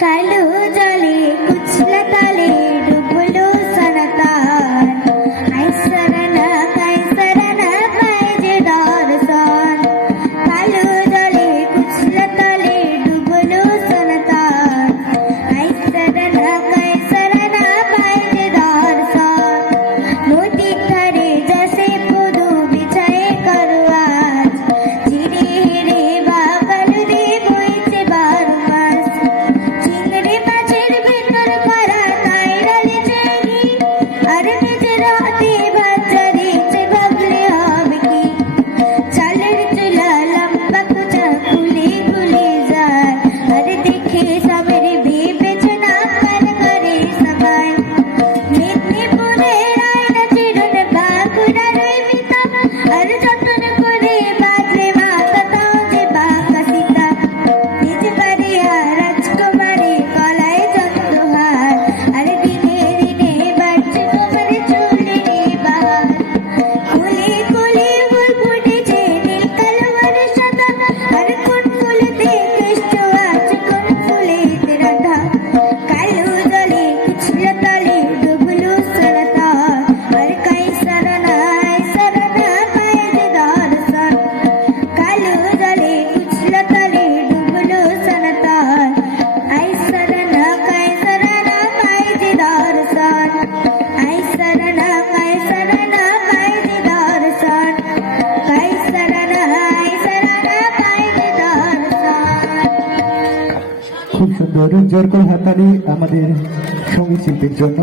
कालो जले कुचला ताले डुबलो सनतान आई सरना पायजे दर्शन कालो जले कुचला ताले डुबलो सनतान आई सरना पायजे दर्शन नदी धारे जैसे पुदु बिछाए करवाज धीरे हेरे बाबल दे बोइছে 12 মাস চিংড়ি মাছের ভিতর করা তাইরালে জাগি আর নিজের হাতে ভাজা দিচ্ছে ভাবলে হবে কি চালের চুলা লম্বা কুচা খুলে খুলে যায় আর দেখে সবের ভেবেছে না কার করে সবাই মেদিনীপুরের আয়না চিরুন বাঁকুড়ার ওই মিতা আর যতন করে বাজলে মাথা তাও যে বাঁকা সীতা নিজ বাড়িয়া রাজকুমারী গলায় চন্দ্রহার আর দিনে দিনে বাড়ছে তোমার চুলের বাহার কুলি কুলি ফুল ফুটেছে নীল কালো আর সাদা আর কোন ফুলেতে কৃষ্ণ আছে কোন ফুলেতে রাধা কালো জলে কুচলা তালে ডুবলো সরতা আর কাই সরনা পায়ে যে দর্শন কালো জলে কুচলা তালে ডুবলো সরতা আই সরনা পায়ে যে দর্শন আই সরনা পায়ে যে দর্শন কাই সরনা পায়ে যে দর্শন। খুব সুন্দর জোর করে হাততালি আমাদের সঙ্গীত শিল্পীর জন্য।